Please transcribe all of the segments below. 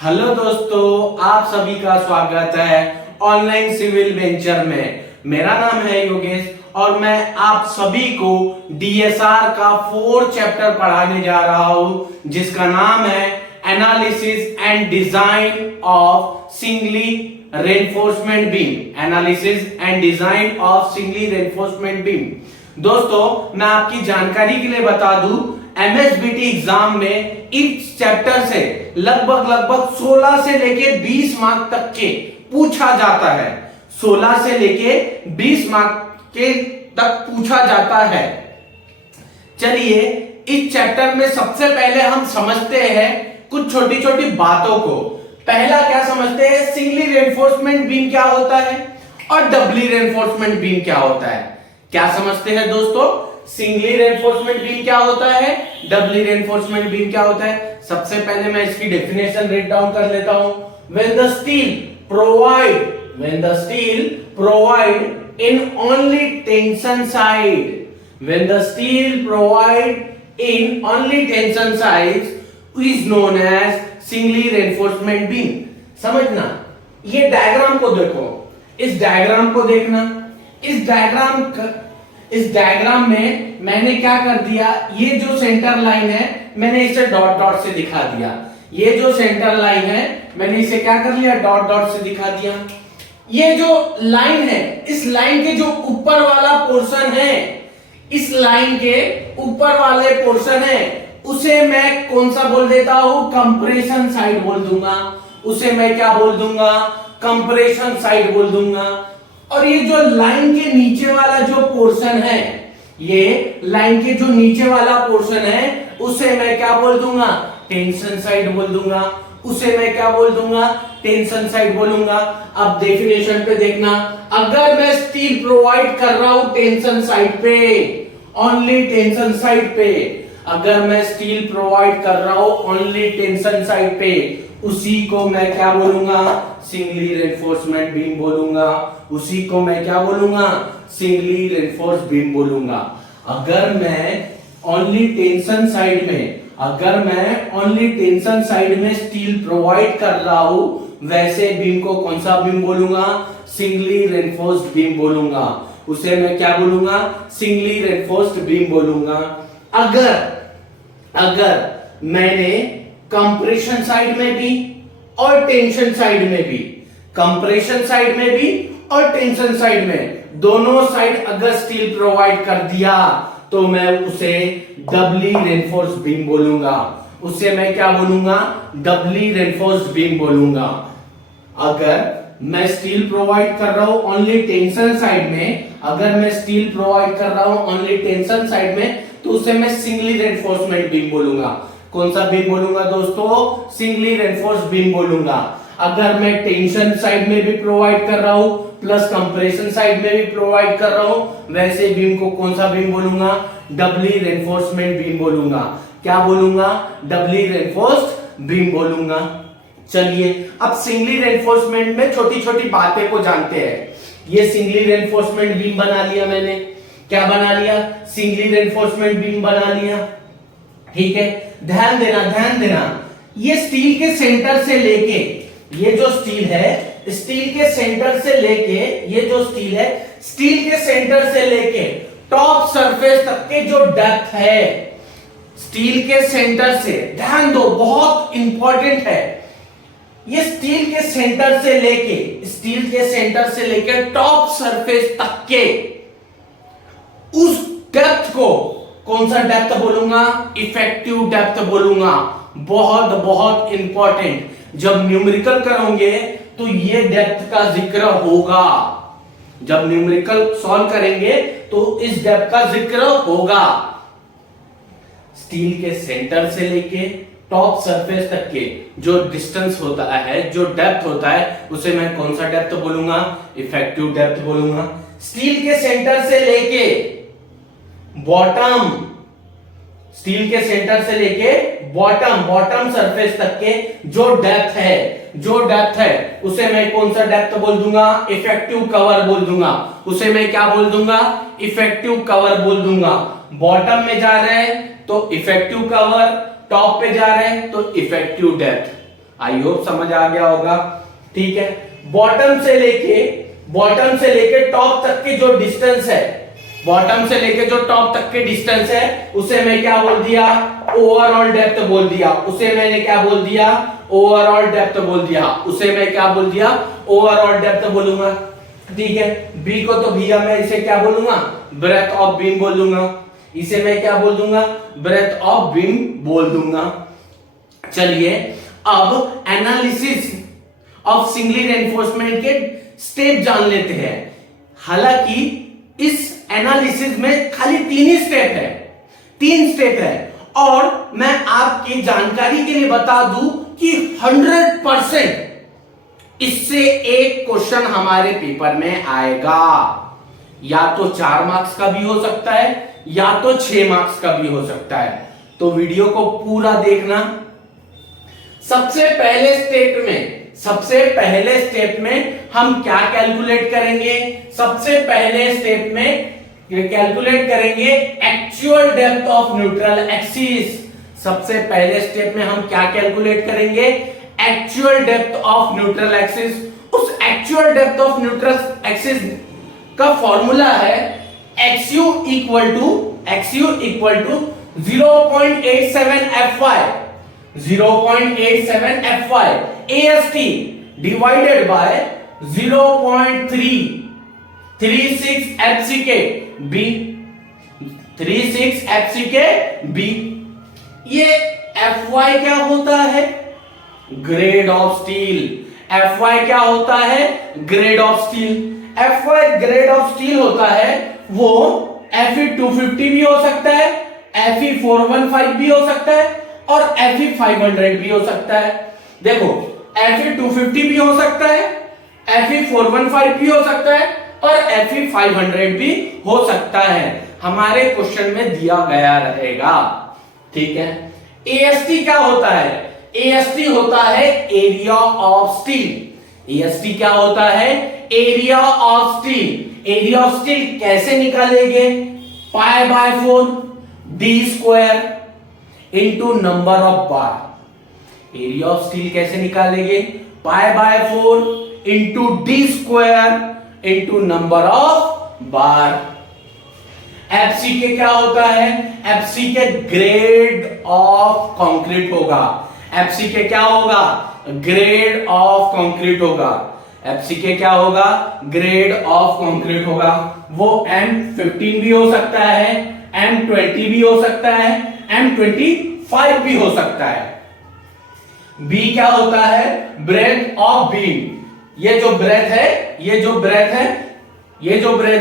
Hello दोस्तों, आप सभी का स्वागत है ऑनलाइन सिविल वेंचर में। मेरा नाम है योगेश और मैं आप सभी को डीएसआर का 4th चैप्टर पढ़ाने जा रहा हूं, जिसका नाम है analysis and design of singly reinforcement beam. Analysis and design of singly reinforcement beam. दोस्तों, मैं आपकी जानकारी के लिए बता दूं, एमएसबीटी एग्जाम में इस चैप्टर से लगभग 16 से लेके 20 मार्क तक के पूछा जाता है। 16 से लेके 20 मार्क के तक पूछा जाता है। चलिए, इस चैप्टर में सबसे पहले हम समझते हैं कुछ छोटी छोटी बातों को। पहला क्या समझते हैं, सिंगली रेनफोर्समेंट बीम क्या होता है और डबली रेनफोर्समेंट बीम क्या होता है। क्या समझते हैं दोस्तों, सिंगली रेनफोर्समेंट बीम क्या होता है, डबली रेनफोर्समेंट बीम क्या होता है। सबसे पहले मैं इसकी डेफिनेशन रीड डाउन कर लेता हूं। When the steel provide in only tension side, when the steel provide in only tension sides is known as singly reinforcement beam। समझना, ये डायग्राम को देखो, इस डायग्राम को देखना। इस डायग्राम में मैंने क्या कर दिया, ये जो सेंटर लाइन है मैंने इसे डॉट डॉट से दिखा दिया। ये जो सेंटर लाइन है मैंने इसे क्या कर लिया, डॉट डॉट से दिखा दिया। ये जो लाइन है, इस लाइन के जो ऊपर वाला पोर्शन है, इस लाइन के ऊपर वाले पोर्शन है, उसे मैं कौन सा बोल देता हूं, कंप्रेशन साइड बोल दूंगा। उसे मैं क्या बोल दूंगा, कंप्रेशन साइड बोल दूंगा। और ये जो लाइन के नीचे वाला जो पोर्शन है, ये लाइन के जो नीचे वाला पोर्शन है, उसे मैं क्या बोल दूंगा, टेंशन साइड बोल दूंगा। उसे मैं क्या बोल दूंगा, टेंशन साइड बोलूंगा। अब डेफिनेशन पे देखना, अगर मैं स्टील प्रोवाइड कर रहा हूं टेंशन साइड पे, ओनली टेंशन साइड पे, अगर मैं स्टील प्रोवाइड कर रहा हूं ओनली टेंशन साइड पे, उसी को मैं क्या बोलूंगा, सिंगली रेनफोर्समेंट बीम बोलूंगा। उसी को मैं क्या बोलूंगा, सिंगली रेनफोर्स बीम बोलूंगा। अगर मैं ओनली टेंशन साइड में स्टील प्रोवाइड कर रहा हूं, वैसे बीम को कौन सा बीम बोलूंगा, सिंगली रेनफोर्स्ड बीम बोलूंगा। उसे मैं क्या बोलूंगा, सिंगली रेनफोर्स्ड बीम बोलूंगा। अगर मैंने कंप्रेशन साइड में भी और टेंशन साइड में भी, कंप्रेशन साइड में भी और टेंशन साइड में, दोनों साइड अगर स्टील प्रोवाइड कर दिया, तो मैं उसे डबली रेनफोर्स्ड बीम बोलूंगा। उसे मैं क्या बोलूंगा, डबली रेनफोर्स्ड बीम बोलूंगा। अगर मैं स्टील प्रोवाइड कर रहा हूं ओनली टेंशन साइड में, अगर मैं स्टील प्रोवाइड कर रहा हूं ओनली टेंशन साइड में, तो उसे मैं सिंगली रेनफोर्समेंट बीम बोलूंगा। कौन सा बीम बोलूंगा दोस्तों, सिंगली रेनफोर्स्ड बीम बोलूंगा। अगर मैं टेंशन साइड में भी प्रोवाइड कर रहा हूं प्लस कंप्रेशन साइड में भी प्रोवाइड कर रहा हूं, वैसे बीम को कौन सा बीम बोलूंगा, डबली रेनफोर्समेंट बीम बोलूंगा। क्या बोलूंगा, डबली रेनफोर्स्ड बीम बोलूंगा। चलिए, अब सिंगली रेनफोर्समेंट में छोटी छोटी बातें को जानते हैं। ये सिंगली रेनफोर्समेंट बीम बना लिया मैंने, क्या बना लिया, सिंगली रेनफोर्समेंट बीम बना लिया। ठीक है, ध्यान देना, ये स्टील के सेंटर से लेके, ये जो स्टील है, स्टील के सेंटर से लेके, ये जो स्टील है, स्टील के सेंटर से लेके टॉप सरफेस तक के जो डेप्थ है, स्टील के सेंटर से, ध्यान दो, बहुत इंपॉर्टेंट है, ये स्टील के सेंटर से लेके टॉप सरफेस तक के उस डेप्थ को कौन सा डेप्थ बोलूंगा, इफेक्टिव डेप्थ बोलूंगा। बहुत इंपॉर्टेंट, जब न्यूमेरिकल करोगे तो ये डेप्थ का जिक्र होगा। जब न्यूमेरिकल सॉल्व करेंगे तो इस डेप्थ का जिक्र होगा। स्टील के सेंटर से लेके टॉप सरफेस तक के जो डिस्टेंस होता है, जो डेप्थ होता है, उसे मैं कौन सा डेप्थ बोलूंगा, इफेक्टिव डेप्थ बोलूंगा। स्टील के सेंटर से लेके बॉटम, स्टील के सेंटर से लेके बॉटम सरफेस तक के जो डेप्थ है, उसे मैं कौन सा डेप्थ बोल दूंगा, इफेक्टिव कवर बोल दूंगा। उसे मैं क्या बोल दूंगा, इफेक्टिव कवर बोल दूंगा। बॉटम में जा रहे हैं तो इफेक्टिव कवर, टॉप पे जा रहे हैं तो इफेक्टिव डेप्थ। आई होप समझ आ गया होगा। ठीक है, बॉटम से लेके टॉप तक की जो डिस्टेंस है, बॉटम से लेके जो टॉप तक के डिस्टेंस है उसे मैं क्या बोल दिया, ओवरऑल डेप्थ बोल दिया। उसे मैंने क्या बोल दिया, ओवरऑल डेप्थ बोल दिया। उसे मैं क्या बोल दिया, ओवरऑल डेप्थ बोलूंगा। ठीक है, बी को तो भैया मैं इसे क्या बोलूंगा, ब्रेथ ऑफ बीम बोल दूंगा। इसे मैं क्या बोल दूंगा, ब्रेथ ऑफ बीम बोल दूंगा। चलिए अब एनालिसिस ऑफ सिंगली रेनफोर्समेंट के स्टेप जान लेते हैं। हालांकि इस एनालिसिस में खाली 3 स्टेप है और मैं आपकी जानकारी के लिए बता दूं कि 100% इससे एक क्वेश्चन हमारे पेपर में आएगा। या तो 4 मार्क्स का भी हो सकता है या तो 6 मार्क्स का भी हो सकता है। तो वीडियो को पूरा देखना। सबसे पहले स्टेप में हम क्या कैलकुलेट करेंगे, सबसे पहले स्टेप में कैलकुलेट करेंगे actual depth of neutral axis. सबसे पहले स्टेप में हम क्या कैलकुलेट करेंगे, actual depth of neutral axis. उस actual depth of neutral axis का फॉर्मूला है XU equal to 0.87 FY AST divided by 0.336 FCK B 36 FCK B। ये FY क्या होता है, ग्रेड ऑफ स्टील। FY क्या होता है, grade of steel. FY grade of steel होता है, वो Fe250 भी हो सकता है, Fe415 भी हो सकता है और Fe500 भी हो सकता है। देखो Fe250 भी हो सकता है, Fe415 भी हो सकता है और Fe500 भी हो सकता है, हमारे क्वेश्चन में दिया गया रहेगा। ठीक है, AST क्या होता है, AST होता है एरिया ऑफ स्टील। AST क्या होता है, area of steel. Area of steel कैसे निकालेंगे, π/4 d² into number of bar. Area of steel कैसे निकालेंगे, π/4 into d² into number of bar. FCK क्या होता है, FCK ग्रेड ऑफ कंक्रीट होगा। FCK क्या होगा, ग्रेड ऑफ कंक्रीट होगा। FCK क्या होगा, ग्रेड ऑफ कंक्रीट होगा। वो M15 भी हो सकता है, M20 भी हो सकता है, M25 भी हो सकता है। B क्या होता है, ब्रेथ ऑफ बीम। ये जो ब्रेथ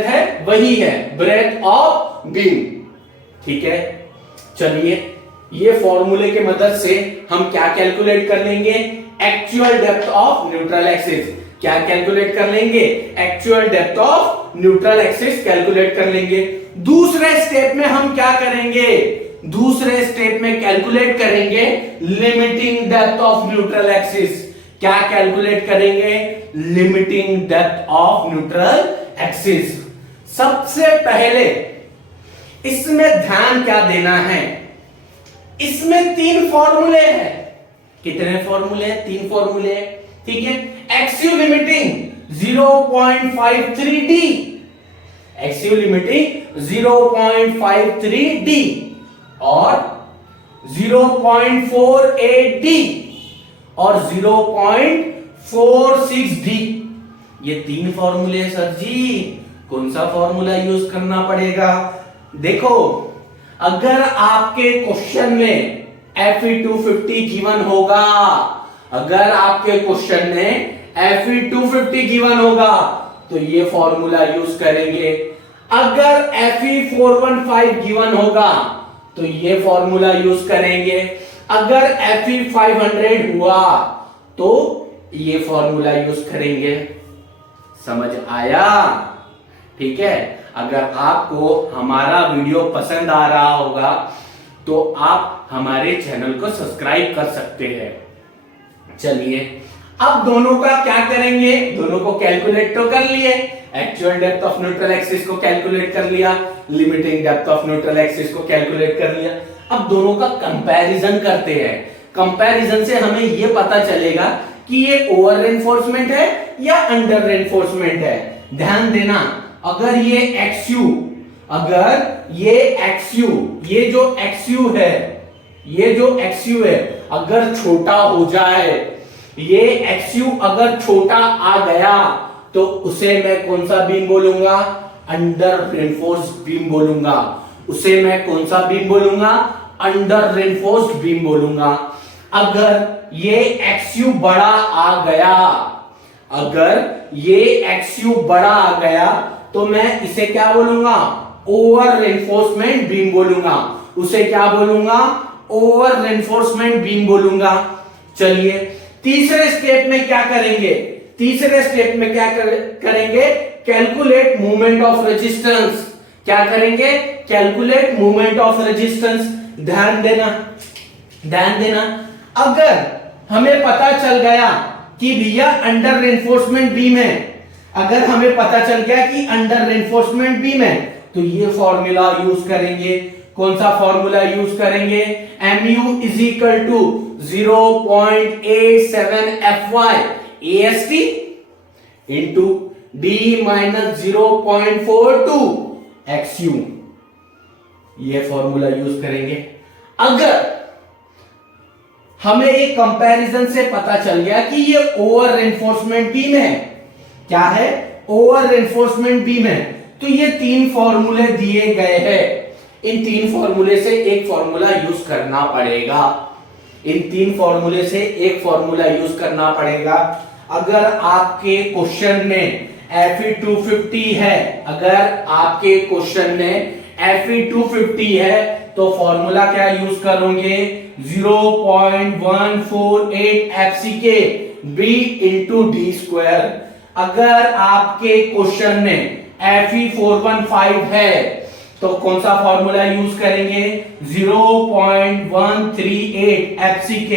है वही है ब्रेथ ऑफ बीम। ठीक है, चलिए ये फॉर्मूले के मदद से हम क्या कैलकुलेट कर लेंगे, actual depth of neutral axis. क्या कैलकुलेट कर लेंगे, actual depth of neutral axis calculate कर लेंगे। दूसरे स्टेप में हम क्या करेंगे, दूसरे स्टेप में कैलकुलेट करेंगे limiting depth of neutral axis. क्या कैलकुलेट करेंगे, limiting depth of neutral axis. सबसे पहले इसमें ध्यान क्या देना है, इसमें 3 फॉर्मूले हैं। कितने फॉर्मूले हैं, 3 फॉर्मूले हैं। ठीक है, XU limiting 0.53D, XU limiting 0.53D और 0.48D और 0.46D। ये 3 फॉर्मूले हैं सर जी, कौन सा फॉर्मूला यूज करना पड़ेगा। देखो अगर आपके क्वेश्चन में Fe250 गिवन होगा, अगर आपके क्वेश्चन में Fe250 गिवन होगा तो ये फॉर्मूला यूज करेंगे। अगर Fe415 गिवन होगा तो ये फॉर्मूला यूज करेंगे। अगर Fe500 हुआ तो ये फॉर्मूला यूज करेंगे। समझ आया, ठीक है। अगर आपको हमारा वीडियो पसंद आ रहा होगा तो आप हमारे चैनल को सब्सक्राइब कर सकते हैं। चलिए अब दोनों का क्या करेंगे, दोनों को कैलकुलेट तो कर लिए, actual depth of neutral axis को कैलकुलेट कर लिया, limiting depth of neutral axis को कैलकुलेट कर लिया। अब दोनों का कंपैरिजन करते हैं। कंपैरिजन से हमें ये पता चलेगा कि ये ओवर रेनफोर्समेंट है या अंडर रेनफोर्समेंट है। ध्यान देना, अगर ये XU ये जो XU है अगर छोटा हो जाए, ये XU अगर छोटा आ गया तो उसे मैं कौन सा बीम बोलूंगा? अंडर रेनफोर्स्ड बीम बोलूंगा। उसे मैं कौन सा बीम बोलूंगा? अंडर रेनफोर्स्ड बीम बोलूंगा। अगर ये XU बड़ा आ गया, तो मैं इसे क्या बोलूंगा? ओवर रेनफोर्समेंट बीम बोलूंगा। उसे क्या बोलूंगा? ओवर रेनफोर्समेंट बीम बोलूंगा। चलिए तीसरे स्टेप में क्या करेंगे? Calculate movement of resistance. क्या करेंगे? Calculate movement of resistance. ध्यान देना, अगर हमें पता चल गया कि भैया अंडर रेनफोर्समेंट बीम है, तो ये फॉर्मूला यूज करेंगे। कौन सा फॉर्मूला यूज करेंगे? mu is equal to 0.87 FY AST into D minus 0.42 XU, ये फॉर्मूला यूज करेंगे। अगर हमें एक कंपैरिजन से पता चल गया कि ये ओवर रेनफोर्समेंट बीम है, क्या है? ओवर रेनफोर्समेंट बीम है, तो ये 3 फॉर्मूले दिए गए हैं। इन 3 फॉर्मूले से एक फॉर्मूला यूज करना पड़ेगा। अगर आपके क्वेश्चन में Fe 250 है, तो फॉर्मूला क्या यूज करोगे? 0.148 FCK B into D square. अगर आपके क्वेश्चन में Fe 415 है, तो कौन सा फॉर्मूला यूज करेंगे? 0.138 FCK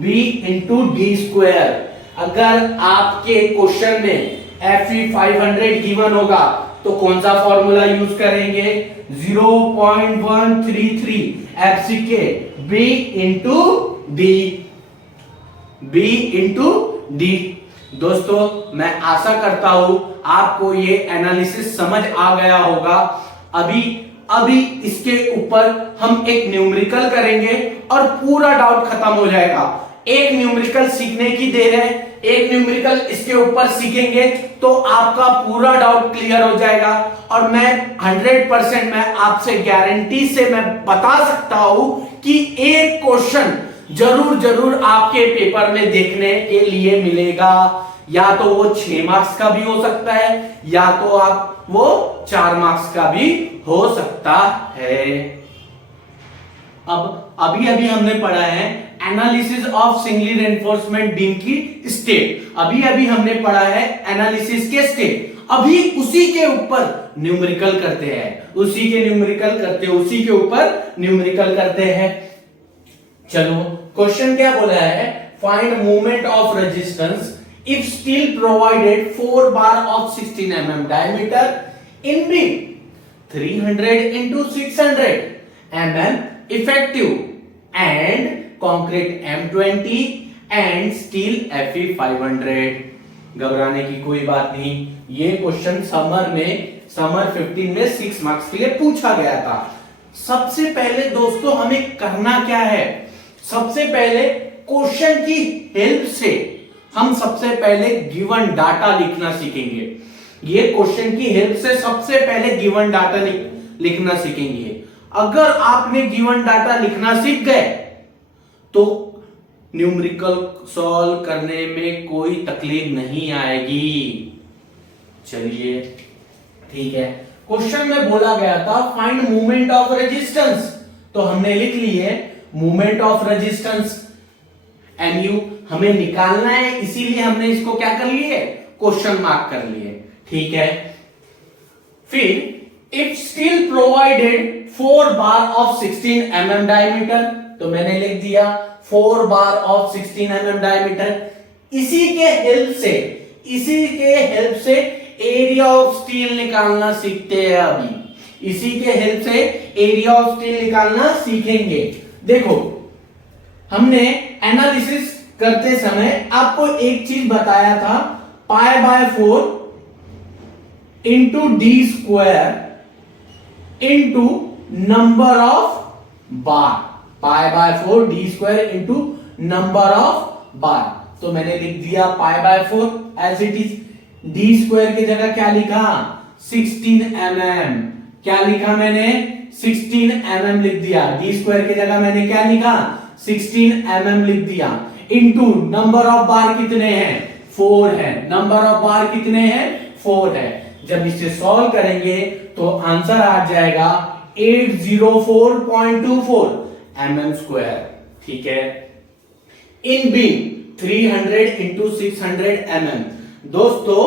B into D square. अगर आपके क्वेश्चन में Fe 500 गिवन होगा, तो कौन सा फॉर्मूला यूज करेंगे? 0.133 FCK B इंटू डी। दोस्तों मैं आशा करता हूं आपको ये एनालिसिस समझ आ गया होगा। अभी इसके ऊपर हम एक न्यूमेरिकल करेंगे और पूरा डाउट खत्म हो जाएगा। एक न्यूमेरिकल सीखने की देर है, एक न्यूमेरिकल इसके ऊपर सीखेंगे तो आपका पूरा डाउट क्लियर हो जाएगा। और मैं 100% मैं आपसे गारंटी से मैं बता सकता हूं कि एक क्वेश्चन जरूर आपके पेपर में देखने के लिए मिलेगा। या तो वो 6 मार्क्स का भी हो सकता है, या तो आप वो 4 मार्क्स का भी हो सकता है। अब अभी हमने पढ़ा है analysis of singly reinforcement beam की स्टेप। अभी हमने पढ़ा है एनालिसिस के स्टेप। अभी उसी के ऊपर न्यूमेरिकल करते हैं, उसी के ऊपर न्यूमेरिकल करते हैं। चलो क्वेश्चन क्या बोला है? Find movement of resistance if steel provided 4 bar of 16 mm diameter in beam 300 into 600 mm effective and concrete M20 and steel Fe 500। घबराने की कोई बात नहीं, ये क्वेश्चन समर 15 में 6 मार्क्स के लिए पूछा गया था। सबसे पहले दोस्तों हमें करना क्या है? सबसे पहले क्वेश्चन की हेल्प से हम सबसे पहले गिवन डाटा लिखना सीखेंगे। ये क्वेश्चन की हेल्प से सबसे पहले गिवन डाटा लिखना सीखेंगे। अगर आपने गिवन डाटा लिखना सीख गए तो न्यूमेरिकल सॉल्व करने में कोई तकलीफ नहीं आएगी। चलिए ठीक है, क्वेश्चन में बोला गया था फाइंड मूवमेंट ऑफ रेजिस्टेंस, तो हमने लिख ली है मूवमेंट ऑफ रेजिस्टेंस mu हमें निकालना है, इसीलिए हमने इसको क्या कर लिए? क्वेश्चन मार्क कर लिए। ठीक है, फिर if steel provided 4 bar of 16 mm diameter, तो मैंने लिख दिया 4 बार ऑफ 16 mm डायमीटर। इसी के हेल्प से एरिया ऑफ स्टील निकालना सीखते हैं। अभी इसी के हेल्प से एरिया ऑफ स्टील निकालना सीखेंगे। देखो हमने एनालिसिस करते समय आपको एक चीज बताया था, pi by 4 into D square into number of bar, pi by 4 D square into number of bar. तो मैंने लिख दिया pi by 4 as it is, D square की जगह क्या लिखा 16 mm, क्या लिखा मैंने 16 mm लिख दिया, डी स्क्वायर की जगह मैंने क्या लिखा 16 mm लिख दिया, इंटू नंबर ऑफ बार कितने हैं 4 है, नंबर ऑफ बार कितने हैं 4 है। जब इसे सॉल्व करेंगे तो आंसर आ जाएगा 804.24 mm स्क्वायर, ठीक है। इन बीम 300 इंटू 600 mm। दोस्तों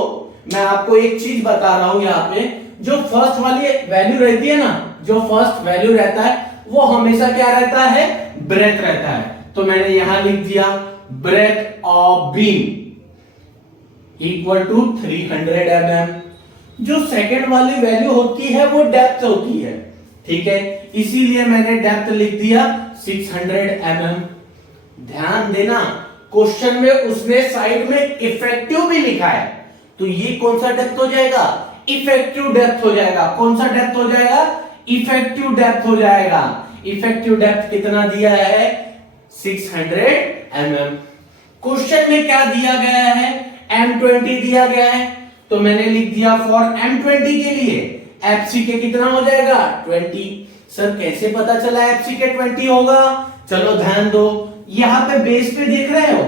मैं आपको एक चीज बता रहा हूं, यहां पे जो फर्स्ट वाली वैल्यू रहती है ना, जो फर्स्ट वैल्यू रहता है वो हमेशा क्या रहता है, ब्रेथ रहता है। तो मैंने यहां लिख दिया breadth of beam equal to 300 mm। जो सेकंड वाली वैल्यू होती है वो डेप्थ होती है, ठीक है, इसीलिए मैंने डेप्थ लिख दिया 600 mm। ध्यान देना क्वेश्चन में उसने साइड में इफेक्टिव भी लिखा है, तो ये कौन सा डेप्थ हो जाएगा, इफेक्टिव डेप्थ हो जाएगा। कौन सा डेप्थ हो जाएगा, इफेक्टिव डेप्थ हो जाएगा। इफेक्टिव डेप्थ कितना दिया है 600 mm। क्वेश्चन में क्या दिया गया है, M20 दिया गया है, तो मैंने लिख दिया फॉर M20 के लिए FCK कितना हो जाएगा 20। सर कैसे पता चला FCK 20 होगा, चलो ध्यान दो, यहां पे बेस पे देख रहे हो,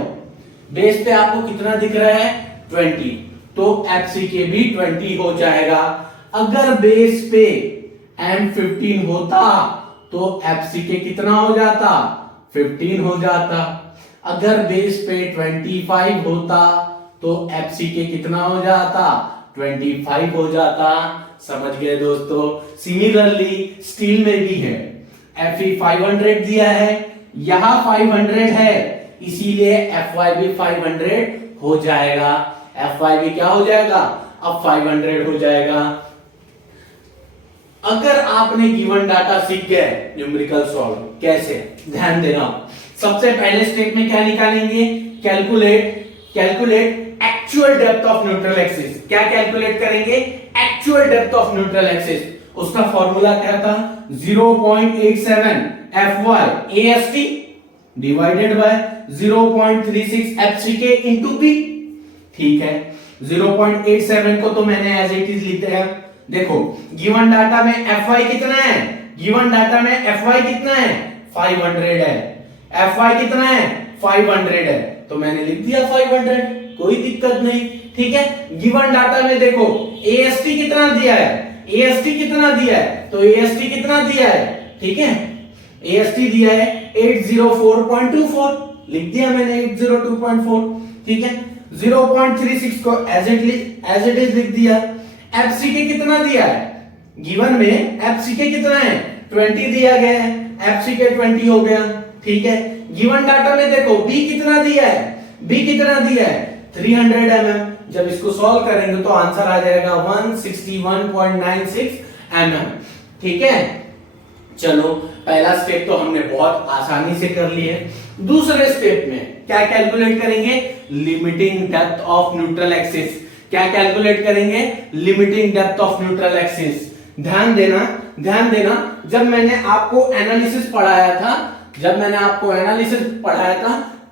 बेस पे आपको कितना दिख रहा है 20, तो FCK भी 20 हो जाएगा। अगर बेस पे M15 होता तो FCK कितना हो जाता 15 हो जाता। अगर बेस पे 25 होता तो FCK कितना हो जाता 25 हो जाता। समझ गए दोस्तों। सिमिलरली स्टील में भी है, Fe 500 दिया है, यहां 500 है, इसीलिए Fy भी 500 हो जाएगा। Fy भी क्या हो जाएगा, अब 500 हो जाएगा। अगर आपने गिवन डाटा सीख गए न्यूमेरिकल सॉल्व कैसे, ध्यान देना। सबसे पहले स्टेप में क्या निकालेंगे, calculate actual depth of neutral axis. क्या कैलकुलेट करेंगे, actual depth of neutral axis. उसका फॉर्मूला क्या था 0.87 Fy AST divided bye 0.36 FCK into B, ठीक है। 0.87 को तो मैंने एज इट इज लिख दिया। देखो गिवन डाटा में Fy कितना है, गिवन डाटा में Fy कितना है 500 है, Fy कितना है 500 है, तो मैंने लिख दिया 500, कोई दिक्कत नहीं, ठीक है। गिवन डाटा में देखो AST कितना दिया है, AST कितना दिया है, तो AST कितना दिया है, ठीक है, AST दिया है 804.24, लिख दिया मैंने 802.4, ठीक है। 0.36 को एज इट इज लिख दिया। FCK कितना दिया है, गिवन में FCK कितना है 20 दिया गया है, FCK 20 हो गया, ठीक है। गिवन डाटा में देखो B कितना दिया है, B कितना दिया है 300 mm। जब इसको सॉल्व करेंगे तो आंसर आ जाएगा 161.96 mm, ठीक है। चलो पहला स्टेप तो हमने बहुत आसानी से कर लिया है। दूसरे स्टेप में क्या कैलकुलेट करेंगे, limiting depth of neutral axis. क्या कैलकुलेट करेंगे, limiting depth of neutral axis. ध्यान देना, जब मैंने आपको एनालिसिस पढ़ाया था,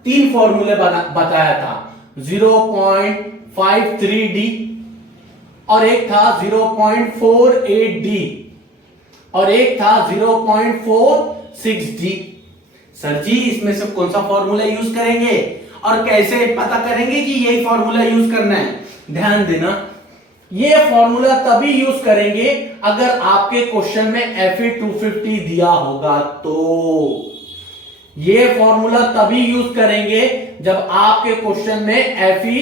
3 फॉर्मूले बताया था, 0.53D और एक था 0.48D और एक था 0.46D। सर जी इसमें से कौन सा फॉर्मूला यूज करेंगे और कैसे पता करेंगे कि यही फॉर्मूला यूज करना है। ध्यान देना, ये फॉर्मूला तभी यूज करेंगे अगर आपके क्वेश्चन में Fe 250 दिया होगा, तो ये फॉर्मूला तभी यूज करेंगे जब आपके क्वेश्चन में Fe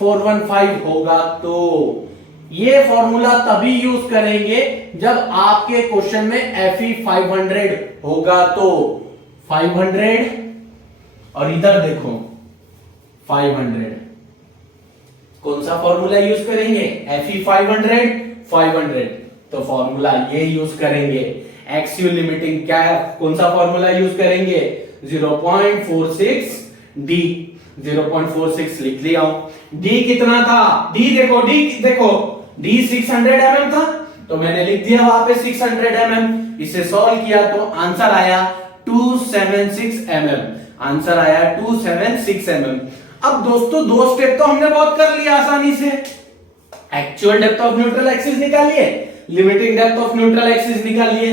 415 होगा, तो ये फॉर्मूला तभी यूज करेंगे जब आपके क्वेश्चन में Fe 500 होगा, तो 500 और इधर देखो 500, कौन सा फॉर्मूला यूज करेंगे, Fe 500, तो फॉर्मूला ये यूज करेंगे। एक्सियल लिमिटिंग क्या, कौन सा फॉर्मूला यूज करेंगे 0.46 डी, 0.46 लिख लिया हूं। डी कितना था, डी देखो, डी 600 mm था, तो मैंने लिख दिया वहां पे 600 mm। इसे सॉल्व किया तो आंसर आया 276 mm, आंसर आया 276 mm। अब दोस्तों दो स्टेप तो हमने बहुत कर लिया आसानी से, actual depth of neutral axis निकालिए, limiting depth of neutral axis निकालिए।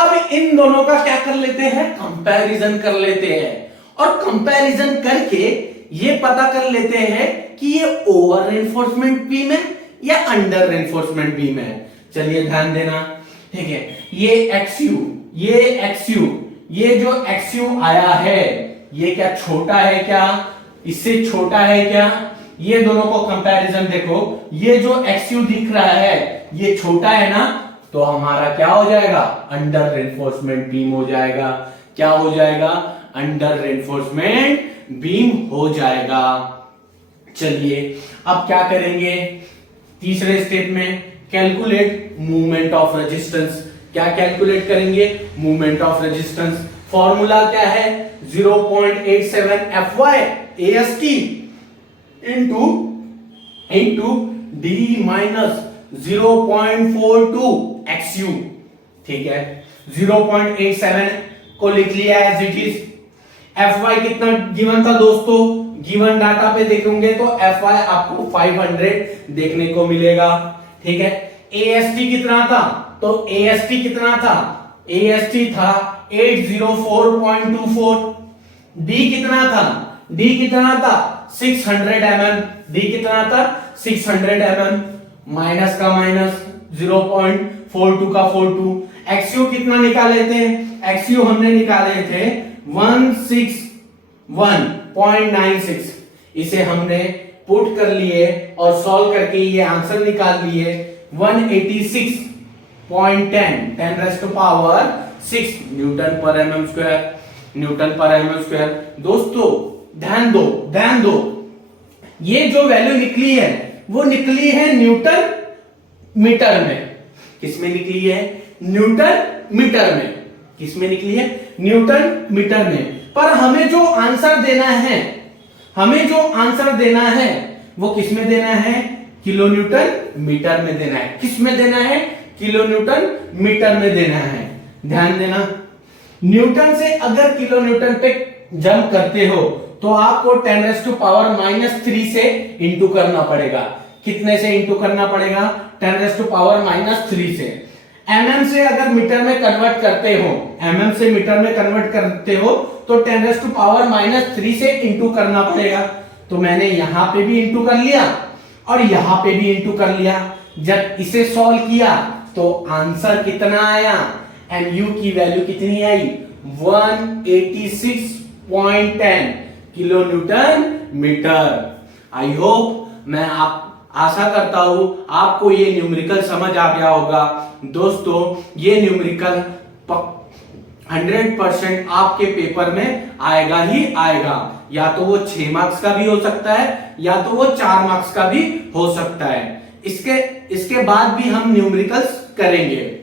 अब इन दोनों का क्या कर लेते हैं, कंपैरिजन कर लेते हैं, और कंपैरिजन करके ये पता कर लेते हैं कि ये ओवर रेनफोर्समेंट बीम है या अंडर रेनफोर्समेंट बीम है। चलिए ध्यान देना, ठीक है। ये एक्सयू, ये जो एक्सयू आया है, ये क्या छोटा है क्या, इससे छोटा है क्या? ये दोनों को कंपैरिजन देखो, ये जो एक्सयू दिख रहा है ये छोटा है ना, तो हमारा क्या हो जाएगा, अंडर रेनफोर्समेंट बीम हो जाएगा। क्या हो जाएगा, अंडर रेनफोर्समेंट बीम हो जाएगा। चलिए अब क्या करेंगे, तीसरे स्टेप में कैलकुलेट मूवमेंट ऑफ रेजिस्टेंस। क्या कैलकुलेट करेंगे, मूवमेंट ऑफ रेजिस्टेंस। फॉर्मूला क्या है, 0.87 Fy AST into D minus 0.42 XU, ठीक है। 0.87 को लिख लिया एज इट इज। Fy कितना गिवन था दोस्तों, गिवन डाटा पे देखोगे तो Fy आपको 500 देखने को मिलेगा, ठीक है। AST कितना था, तो AST कितना था, AST था 804.24। D कितना था, D कितना था 600 mm, D कितना था 600 mm, माइनस का माइनस 0.42 का 42। XU कितना निकाले थे, XU हमने निकाले थे 161.96। इसे हमने पुट कर लिए और सॉल्व करके ये आंसर निकाल लिए 186.10 10⁻⁶ न्यूटन पर mm स्क्वायर, न्यूटन पर mm स्क्वायर। दोस्तों ध्यान दो, ये जो वैल्यू निकली है वो निकली है न्यूटन मीटर में। किसमें निकली है, न्यूटन मीटर में। किसमें निकली है, न्यूटन मीटर में। पर हमें जो आंसर देना है वो किसमें देना है, किलो न्यूटन मीटर में देना है। किसमें देना है, किलो न्यूटन मीटर में देना है। ध्यान देना, न्यूटन से अगर किलो न्यूटन पे जंप करते हो तो आपको 10⁻³ से इंटू करना पड़ेगा। कितने से इंटू करना पड़ेगा, 10⁻³ से। mm से अगर मीटर में कन्वर्ट करते हो, mm से मीटर में कन्वर्ट करते हो तो 10⁻³ से इंटू करना पड़ेगा। तो मैंने यहां पे भी इंटू कर लिया और यहां पे भी इंटू कर लिया। जब इसे सॉल्व किया तो आंसर कितना आया, mu की वैल्यू कितनी आई, 186.10 kilo newton metre. I hope, मैं आशा करता हूं आपको ये न्यूमेरिकल समझ आ गया होगा। दोस्तों ये न्यूमेरिकल 100% आपके पेपर में आएगा ही आएगा। या तो वो 6 मार्क्स का भी हो सकता है या तो वो 4 मार्क्स का भी हो सकता है। इसके बाद भी हम न्यूमेरिकल्स करेंगे।